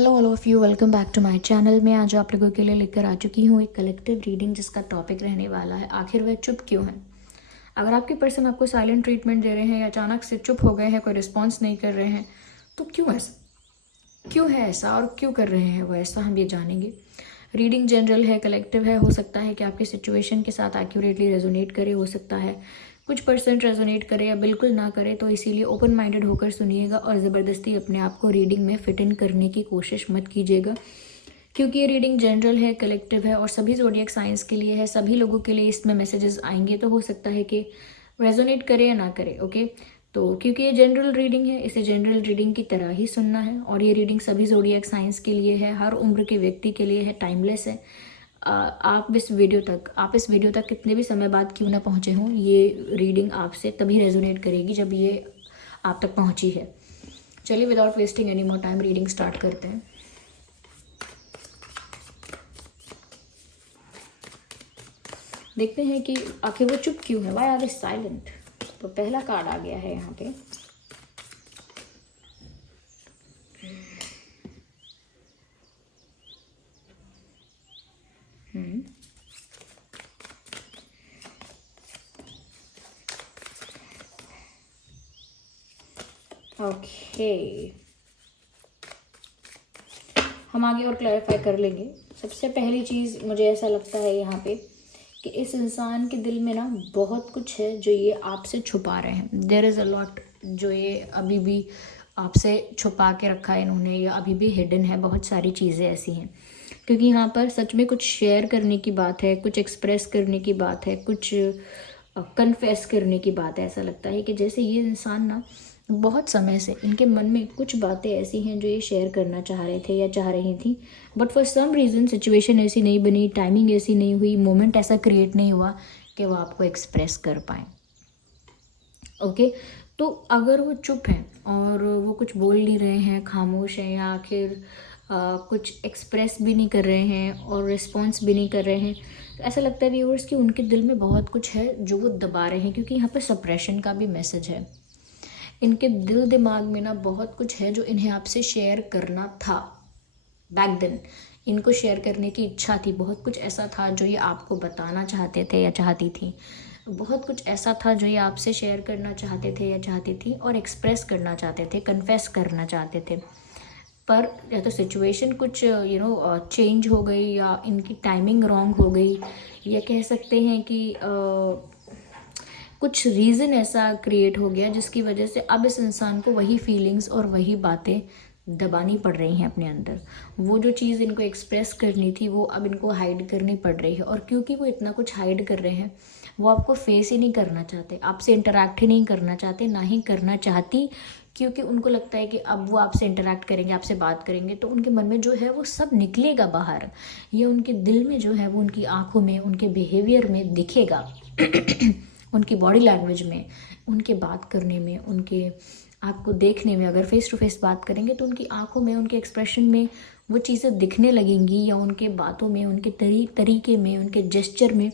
Hello all of you, welcome back to my channel. मैं आज आप लोगों के लिए लेकर आ चुकी हूँ एक कलेक्टिव रीडिंग जिसका टॉपिक रहने वाला है आखिर वह चुप क्यों है। अगर आपकी पर्सन आपको साइलेंट ट्रीटमेंट दे रहे हैं या अचानक से चुप हो गए हैं, कोई रिस्पॉन्स नहीं कर रहे हैं, तो क्यों है ऐसा और क्यों कर रहे हैं वो ऐसा, हम ये जानेंगे। रीडिंग जनरल है, कलेक्टिव है, हो सकता है कि आपकी सिचुएशन के साथ एक्यूरेटली रेजोनेट करे, हो सकता है कुछ परसेंट रेजोनेट करे या बिल्कुल ना करे। तो इसीलिए ओपन माइंडेड होकर सुनिएगा और ज़बरदस्ती अपने आप को रीडिंग में फिट इन करने की कोशिश मत कीजिएगा, क्योंकि ये रीडिंग जनरल है, कलेक्टिव है और सभी ज़ोडिएक साइंस के लिए है। सभी लोगों के लिए इसमें मैसेजेस आएंगे, तो हो सकता है कि रेजोनेट करे या ना करे। ओके, तो क्योंकि ये जनरल रीडिंग है, इसे जनरल रीडिंग की तरह ही सुनना है। और ये रीडिंग सभी ज़ोडिएक साइंस के लिए है, हर उम्र के व्यक्ति के लिए है, टाइमलेस है। आप इस वीडियो तक कितने भी समय बाद क्यों ना पहुँचे हों, ये रीडिंग आपसे तभी रेजोनेट करेगी जब ये आप तक पहुँची है। चलिए without wasting any more time reading start करते हैं। देखते हैं कि आखिर वो चुप क्यों है, वाई आर दे साइलेंट। तो पहला कार्ड आ गया है यहाँ पे। ओके, हम आगे और क्लैरिफाई कर लेंगे। सबसे पहली चीज़ मुझे ऐसा लगता है यहाँ पे कि इस इंसान के दिल में ना बहुत कुछ है जो ये आपसे छुपा रहे हैं। देयर इज़ अ लॉट जो ये अभी भी आपसे छुपा के रखा है इन्होंने, या अभी भी हिडन है। बहुत सारी चीज़ें ऐसी हैं, क्योंकि यहाँ पर सच में कुछ शेयर करने की बात है, कुछ एक्सप्रेस करने की बात है, कुछ कन्फेस करने की बात है। ऐसा लगता है कि जैसे ये इंसान ना बहुत समय से इनके मन में कुछ बातें ऐसी हैं जो ये शेयर करना चाह रहे थे या चाह रही थी, but for some reason situation ऐसी नहीं बनी, टाइमिंग ऐसी नहीं हुई, मोमेंट ऐसा क्रिएट नहीं हुआ कि वो आपको एक्सप्रेस कर पाएँ। ओके, तो अगर वो चुप हैं और वो कुछ बोल नहीं रहे हैं, खामोश हैं, या आखिर कुछ एक्सप्रेस भी नहीं कर रहे हैं और रिस्पॉन्स भी नहीं कर रहे हैं, तो ऐसा लगता है व्यूअर्स कि उनके दिल में बहुत कुछ है जो वो दबा रहे हैं, क्योंकि यहाँ पर सप्रेशन का भी मैसेज है। इनके दिल दिमाग में ना बहुत कुछ है जो इन्हें आपसे शेयर करना था। बैक देन इनको शेयर करने की इच्छा थी, बहुत कुछ ऐसा था जो ये आपको बताना चाहते थे या चाहती थी, बहुत कुछ ऐसा था जो ये आपसे शेयर करना चाहते थे या चाहती थी और एक्सप्रेस करना चाहते थे, कन्फेस करना चाहते थे। पर या तो सिचुएशन कुछ चेंज हो गई, या इनकी टाइमिंग रॉन्ग हो गई, या कह सकते हैं कि कुछ रीज़न ऐसा क्रिएट हो गया जिसकी वजह से अब इस इंसान को वही फीलिंग्स और वही बातें दबानी पड़ रही हैं अपने अंदर। वो जो चीज़ इनको एक्सप्रेस करनी थी वो अब इनको हाइड करनी पड़ रही है। और क्योंकि वो इतना कुछ हाइड कर रहे हैं, वो आपको फेस ही नहीं करना चाहते, आपसे इंटरेक्ट ही नहीं करना चाहते, ना ही करना चाहती, क्योंकि उनको लगता है कि अब वो आपसे इंटरेक्ट करेंगे, आपसे बात करेंगे तो उनके मन में जो है वो सब निकलेगा बाहर। ये उनके दिल में जो है वो उनकी आंखों में, उनके बिहेवियर में दिखेगा उनकी बॉडी लैंग्वेज में, उनके बात करने में, उनके आपको देखने में। अगर फेस टू फेस बात करेंगे तो उनकी आंखों में, उनके एक्सप्रेशन में वो चीज़ें दिखने लगेंगी, या उनके बातों में, उनके तरीके में, उनके जेस्चर में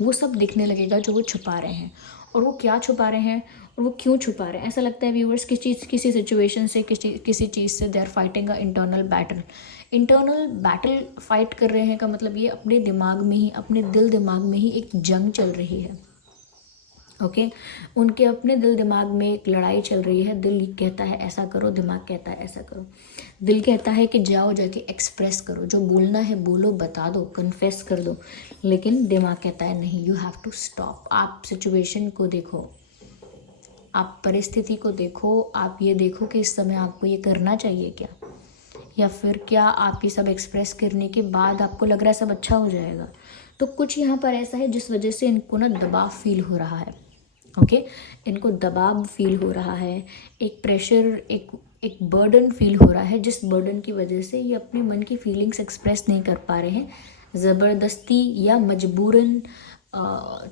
वो सब दिखने लगेगा जो वो छुपा रहे हैं। और वो क्या छुपा रहे हैं और वो क्यों छुपा रहे हैं, ऐसा लगता है व्यूअर्स किसी सिचुएशन से, किसी चीज़ से they are fighting a internal battle fight कर रहे हैं। का मतलब ये अपने दिमाग में ही, अपने दिल दिमाग में ही एक जंग चल रही है। ओके, उनके अपने दिल दिमाग में एक लड़ाई चल रही है। दिल कहता है ऐसा करो, दिमाग कहता है ऐसा करो। दिल कहता है कि जाओ जाके एक्सप्रेस करो, जो बोलना है बोलो, बता दो, कन्फेस कर दो। लेकिन दिमाग कहता है नहीं, यू हैव टू स्टॉप। आप सिचुएशन को देखो, आप परिस्थिति को देखो, आप ये देखो कि इस समय आपको ये करना चाहिए क्या, या फिर क्या आप ये सब एक्सप्रेस करने के बाद आपको लग रहा है सब अच्छा हो जाएगा। तो कुछ यहाँ पर ऐसा है जिस वजह से इनको ना दबाव फील हो रहा है। ओके, इनको दबाव फील हो रहा है, एक प्रेशर, एक बर्डन फील हो रहा है, जिस बर्डन की वजह से ये अपने मन की फीलिंग्स एक्सप्रेस नहीं कर पा रहे हैं। ज़बरदस्ती या मजबूरन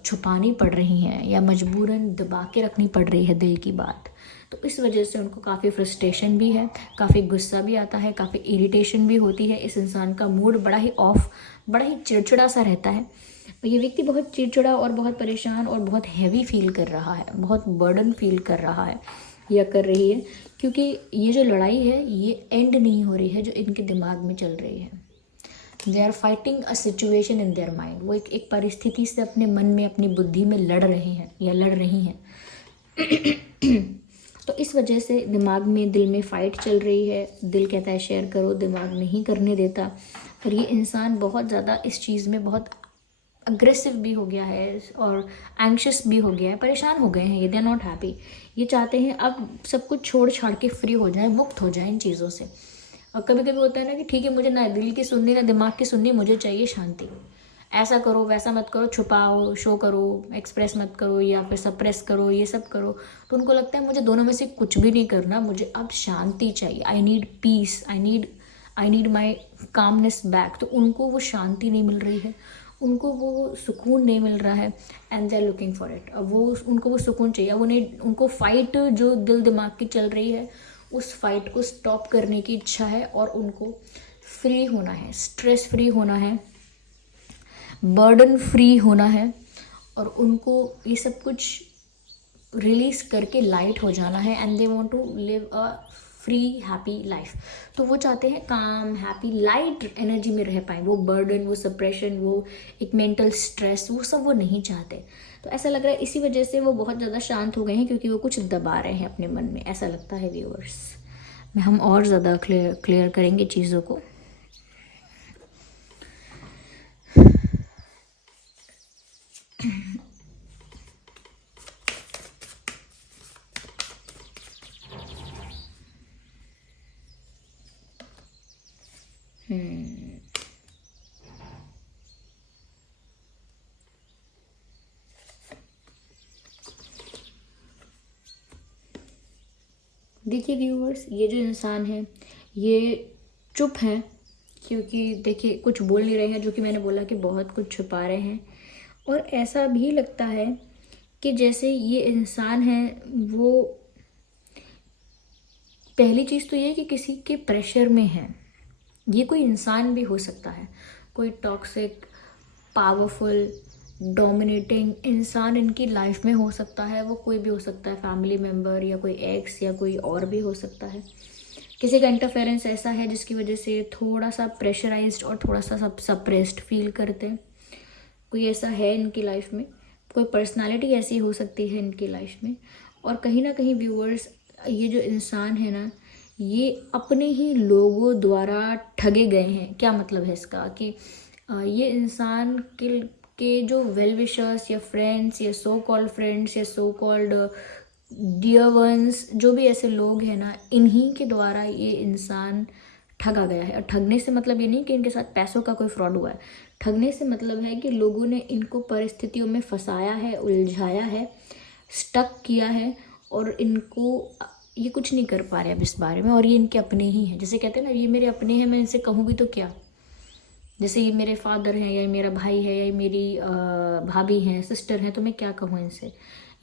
छुपानी पड़ रही हैं, या मजबूरन दबा के रखनी पड़ रही है दिल की बात। तो इस वजह से उनको काफ़ी फ्रस्ट्रेशन भी है, काफ़ी गुस्सा भी आता है, काफ़ी इरिटेशन भी होती है। इस इंसान का मूड बड़ा ही ऑफ, बड़ा ही चिड़चिड़ा सा रहता है। ये व्यक्ति बहुत चिड़चिड़ा और बहुत परेशान और बहुत हैवी फील कर रहा है, बहुत बर्डन फील कर रहा है। या कर रही है, क्योंकि ये जो लड़ाई है ये एंड नहीं हो रही है जो इनके दिमाग में चल रही है। They are fighting a situation in their mind. वो एक परिस्थिति से अपने मन में, अपनी बुद्धि में लड़ रहे हैं या लड़ रही हैं। तो इस वजह से दिमाग में, दिल में फ़ाइट चल रही है। दिल कहता है शेयर करो, दिमाग नहीं करने देता। और ये इंसान बहुत ज़्यादा इस चीज़ में बहुत अग्रेसिव भी हो गया है और एंग्शियस भी हो गया है, परेशान हो गए हैं ये। They are not happy. ये चाहते हैं अब सब कुछ छोड़ छाड़ के फ्री हो जाए, मुक्त हो जाए इन चीज़ों से। और कभी कभी होता है ना कि ठीक है, मुझे ना दिल की सुननी ना दिमाग की सुननी, मुझे चाहिए शांति। ऐसा करो, वैसा मत करो, छुपाओ, शो करो, एक्सप्रेस मत करो या फिर सप्रेस करो, ये सब करो। तो उनको लगता है मुझे दोनों में से कुछ भी नहीं करना, मुझे अब शांति चाहिए। I need piece, I need my calmness back. तो उनको वो शांति नहीं मिल रही है, उनको वो सुकून नहीं मिल रहा है, and they are looking for it. अब वो उनको वो सुकून चाहिए। अब उनको फाइट जो दिल दिमाग की चल रही है, उस फाइट को स्टॉप करने की इच्छा है और उनको फ्री होना है, स्ट्रेस फ्री होना है, बर्डन फ्री होना है। और उनको ये सब कुछ रिलीज करके लाइट हो जाना है, and they want to live a free happy life. तो वो चाहते हैं काम, हैप्पी, लाइट एनर्जी में रह पाए। वो बर्डन, वो सप्रेशन, वो एक मेंटल स्ट्रेस, वो सब वो नहीं चाहते। तो ऐसा लग रहा है इसी वजह से वो बहुत ज़्यादा शांत हो गए हैं, क्योंकि वो कुछ दबा रहे हैं अपने मन में, ऐसा लगता है व्यूअर्स। में हम और ज़्यादा क्लियर करेंगे चीज़ों को। देखिए व्यूअर्स, ये जो इंसान है ये चुप है, क्योंकि देखिए कुछ बोल नहीं रहे हैं, जो कि मैंने बोला कि बहुत कुछ छुपा रहे हैं। और ऐसा भी लगता है कि जैसे ये इंसान है वो, पहली चीज़ तो ये कि किसी के प्रेशर में है। ये कोई इंसान भी हो सकता है, कोई टॉक्सिक, पावरफुल, डोमिनेटिंग इंसान इनकी लाइफ में हो सकता है। वो कोई भी हो सकता है, फैमिली मेम्बर या कोई एक्स या कोई और भी हो सकता है। किसी का इंटरफेरेंस ऐसा है जिसकी वजह से थोड़ा सा प्रेशराइज्ड और थोड़ा सा सप्रेस्ड फील करते हैं। कोई ऐसा है इनकी लाइफ में, कोई पर्सनालिटी ऐसी हो सकती है इनकी लाइफ में। और कहीं ना कहीं व्यूअर्स, ये जो इंसान है ना, ये अपने ही लोगों द्वारा ठगे गए हैं। क्या मतलब है इसका कि ये इंसान के जो वेल विशर्स या फ्रेंड्स या सो कॉल्ड फ्रेंड्स या सो कॉल्ड डियर वंस, जो भी ऐसे लोग हैं ना, इन्हीं के द्वारा ये इंसान ठगा गया है। और ठगने से मतलब ये नहीं कि इनके साथ पैसों का कोई फ्रॉड हुआ है। ठगने से मतलब है कि लोगों ने इनको परिस्थितियों में फंसाया है, उलझाया है, स्टक किया है, और इनको ये कुछ नहीं कर पा रहे अब इस बारे में। और ये इनके अपने ही हैं। जैसे कहते हैं ना, ये मेरे अपने हैं, मैं इनसे कहूँ भी तो क्या। जैसे ये मेरे फादर हैं, या मेरा भाई है, या मेरी भाभी हैं, सिस्टर हैं, तो मैं क्या कहूँ इनसे।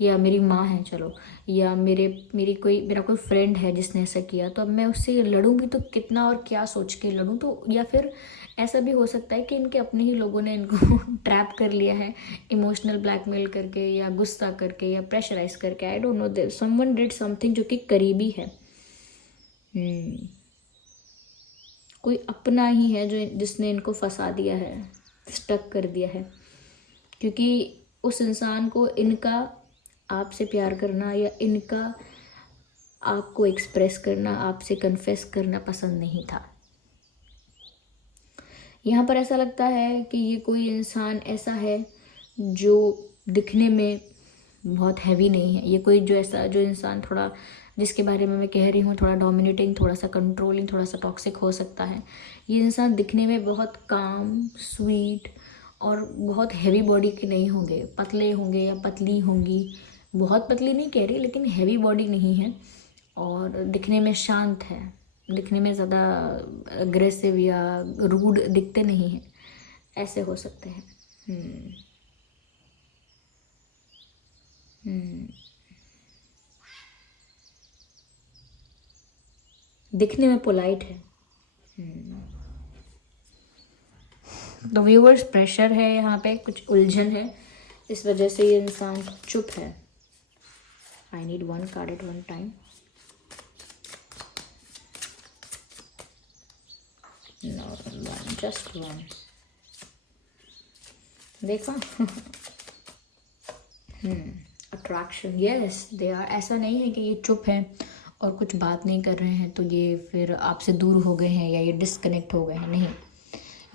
या मेरी माँ है चलो, या मेरा कोई फ्रेंड है जिसने ऐसा किया, तो अब मैं उससे लड़ूँ भी तो कितना और क्या सोच के लड़ूँ। तो या फिर ऐसा भी हो सकता है कि इनके अपने ही लोगों ने इनको ट्रैप कर लिया है, इमोशनल ब्लैकमेल करके या गुस्सा करके या प्रेशराइज करके। I don't know, someone did something जो कि करीबी है। कोई अपना ही है जिसने इनको फंसा दिया है, स्टक कर दिया है। क्योंकि उस इंसान को इनका आपसे प्यार करना या इनका आपको एक्सप्रेस करना, आपसे कन्फेस करना पसंद नहीं था। यहाँ पर ऐसा लगता है कि ये कोई इंसान ऐसा है जो दिखने में बहुत हैवी नहीं है। ये कोई जो इंसान थोड़ा, जिसके बारे में मैं कह रही हूँ, थोड़ा डोमिनेटिंग, थोड़ा सा कंट्रोलिंग, थोड़ा सा टॉक्सिक हो सकता है। ये इंसान दिखने में बहुत काम, स्वीट और बहुत हैवी बॉडी के नहीं होंगे, पतले होंगे या पतली होंगी। बहुत पतली नहीं कह रही, लेकिन हैवी बॉडी नहीं है। और दिखने में शांत है, दिखने में ज़्यादा अग्रेसिव या रूड दिखते नहीं हैं, ऐसे हो सकते हैं। दिखने में पोलाइट है। तो व्यूअर्स, प्रेशर है यहाँ पे, कुछ उलझन है, इस वजह से ये इंसान चुप है। I need one card at one time. Just one, देखा। Attraction, yes they are. ऐसा नहीं है कि ये चुप हैं और कुछ बात नहीं कर रहे हैं तो ये फिर आपसे दूर हो गए हैं या ये डिस्कनेक्ट हो गए हैं, नहीं।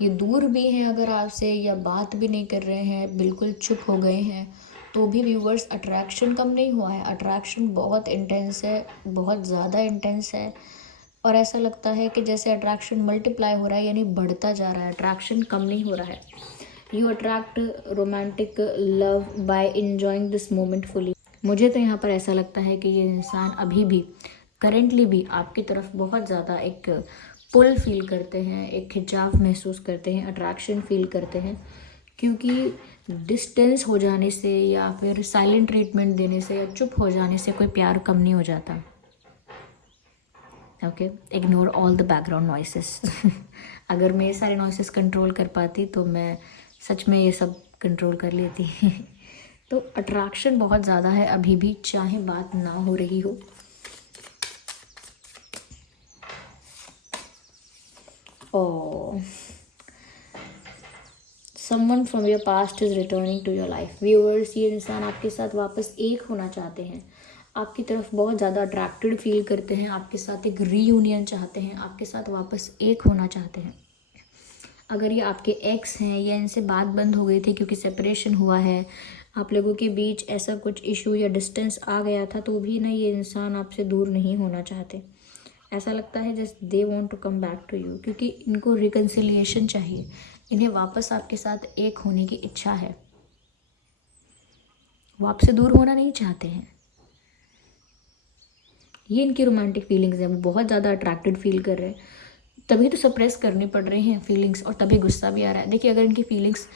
ये दूर भी हैं अगर आपसे, या बात भी नहीं कर रहे हैं, बिल्कुल चुप हो गए हैं, तो भी व्यूवर्स अट्रैक्शन कम नहीं हुआ है। अट्रैक्शन बहुत इंटेंस है, बहुत ज़्यादा इंटेंस है। और ऐसा लगता है कि जैसे अट्रैक्शन मल्टीप्लाई हो रहा है, यानी बढ़ता जा रहा है, अट्रैक्शन कम नहीं हो रहा है। You attract romantic love by enjoying this moment fully. मुझे तो यहाँ पर ऐसा लगता है कि ये इंसान अभी भी, करेंटली भी आपकी तरफ बहुत ज़्यादा एक पुल फील करते हैं, एक खिंचाव महसूस करते हैं, अट्रैक्शन फील करते हैं, क्योंकि डिस्टेंस हो जाने से या फिर साइलेंट ट्रीटमेंट देने से या चुप हो जाने से कोई प्यार कम नहीं हो जाता। Okay, ignore all the background noises. अगर मैं ये सारे नॉइसेस कंट्रोल कर पाती तो मैं सच में ये सब कंट्रोल कर लेती। तो अट्रैक्शन बहुत ज़्यादा है अभी भी, चाहे बात ना हो रही हो। और someone from your past is returning to your life. Viewers, ये इंसान आपके साथ वापस एक होना चाहते हैं, आपकी तरफ बहुत ज़्यादा अट्रैक्टेड फील करते हैं, आपके साथ एक रीयूनियन चाहते हैं, आपके साथ वापस एक होना चाहते हैं। अगर ये आपके एक्स हैं या इनसे बात बंद हो गई थी क्योंकि सेपरेशन हुआ है, आप लोगों के बीच ऐसा कुछ इशू या डिस्टेंस आ गया था, तो भी ना ये इंसान आपसे दूर नहीं होना चाहते। ऐसा लगता है just they want to come back to you, क्योंकि इनको रिकन्सिलिएशन चाहिए, इन्हें वापस आपके साथ एक होने की इच्छा है। वो आपसे दूर होना नहीं चाहते हैं। ये इनकी रोमांटिक फीलिंग्स है, वो बहुत ज़्यादा अट्रैक्टेड फील कर रहे हैं, तभी तो सप्रेस करनी पड़ रही हैं फीलिंग्स, और तभी गुस्सा भी आ रहा है। देखिए, अगर इनकी फीलिंग्स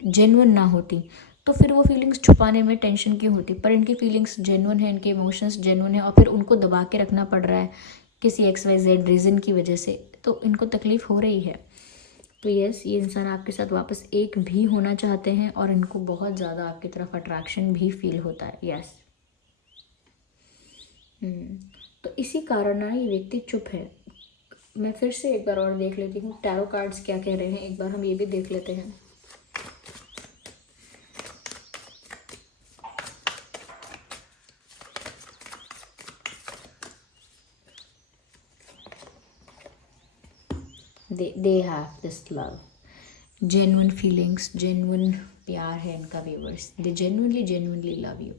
जेन्युइन ना होती तो फिर वो फीलिंग्स छुपाने में टेंशन क्यों होती, पर इनकी फीलिंग्स जेन्युइन है, इनके इमोशंस जेन्युइन है, और फिर उनको दबा के रखना पड़ रहा है किसी XYZ रीज़न की वजह से, तो इनको तकलीफ़ हो रही है। तो यस, ये इंसान आपके साथ वापस एक भी होना चाहते हैं और इनको बहुत ज़्यादा आपकी तरफ अट्रैक्शन भी फील होता है। यस। तो इसी कारण ना ये व्यक्ति चुप है। मैं फिर से एक बार और देख लेती हूँ टैरो कार्ड्स क्या कह रहे हैं, एक बार हम ये भी देख लेते हैं। they have this love, genuine feelings, genuine प्यार है इनका viewers, they genuinely love you।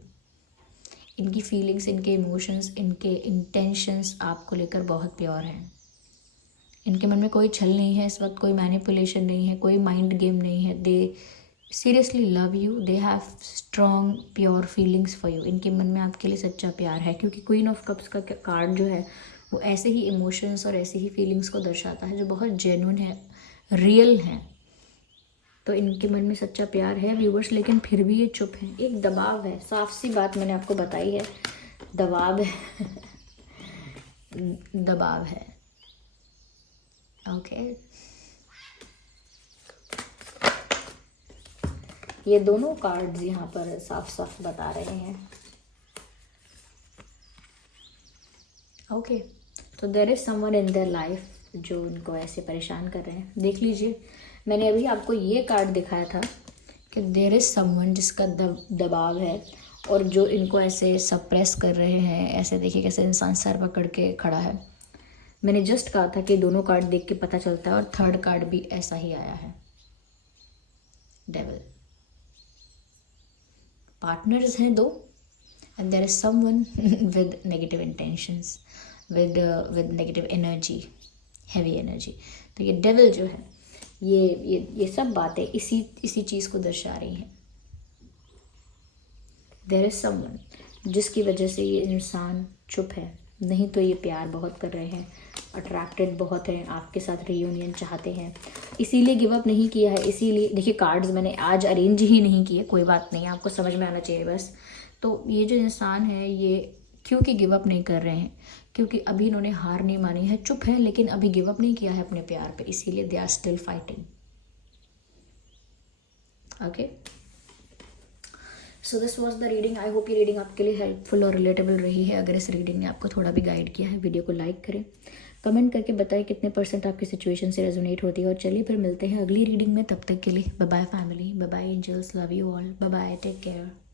इनकी फीलिंग्स, इनके इमोशंस, इनके इंटेंशंस आपको लेकर बहुत प्योर हैं। इनके मन में कोई छल नहीं है इस वक्त, कोई मैनिपुलेशन नहीं है, कोई माइंड गेम नहीं है। They seriously love you, they have strong pure feelings for you. इनके मन में आपके लिए सच्चा प्यार है, क्योंकि क्वीन ऑफ कप्स का कार्ड जो है वो ऐसे ही इमोशंस और ऐसे ही फीलिंग्स को दर्शाता है जो बहुत जेन्युइन है, रियल हैं। तो इनके मन में सच्चा प्यार है व्यूवर्स, लेकिन फिर भी ये चुप हैं। एक दबाव है, साफ सी बात मैंने आपको बताई है, दबाव है। दबाव है। ओके, ये दोनों कार्ड्स यहाँ पर साफ साफ बता रहे हैं। ओके, तो there is someone in their life जो उनको ऐसे परेशान कर रहे हैं। देख लीजिए, मैंने अभी आपको ये कार्ड दिखाया था कि देयर इज समवन जिसका दबाव है और जो इनको ऐसे सप्रेस कर रहे हैं। ऐसे देखिए कैसे इंसान सर पकड़ के खड़ा है। मैंने जस्ट कहा था कि दोनों कार्ड देख के पता चलता है, और थर्ड कार्ड भी ऐसा ही आया है, डेविल। पार्टनर्स हैं दो, and there is someone with negative intentions, with negative energy, heavy energy. तो ये डेविल जो है, ये सब बातें इसी चीज़ को दर्शा रही हैं। देयर इज समवन जिसकी वजह से ये इंसान चुप है, नहीं तो ये प्यार बहुत कर रहे हैं, अट्रैक्टेड बहुत हैं, आपके साथ रियूनियन चाहते हैं, इसीलिए गिव अप नहीं किया है। इसीलिए देखिए, कार्ड्स मैंने आज अरेंज ही नहीं किए, कोई बात नहीं, आपको समझ में आना चाहिए बस। तो ये जो इंसान है, ये क्योंकि गिव अप नहीं कर रहे हैं, क्योंकि अभी इन्होंने हार नहीं मानी है, चुप है लेकिन अभी गिव अप नहीं किया है अपने प्यार पे, इसीलिए they are still fighting. Okay, so this was the reading. I hope ये रीडिंग आपके लिए हेल्पफुल और रिलेटेबल रही है। अगर इस रीडिंग ने आपको थोड़ा भी गाइड किया है, वीडियो को लाइक करें, कमेंट करके बताएं कितने % आपकी सिचुएशन से रेजोनेट होती है। और चलिए फिर मिलते हैं अगली रीडिंग में, तब तक के लिए bye bye family, bye bye angels, love you all, bye bye, take care.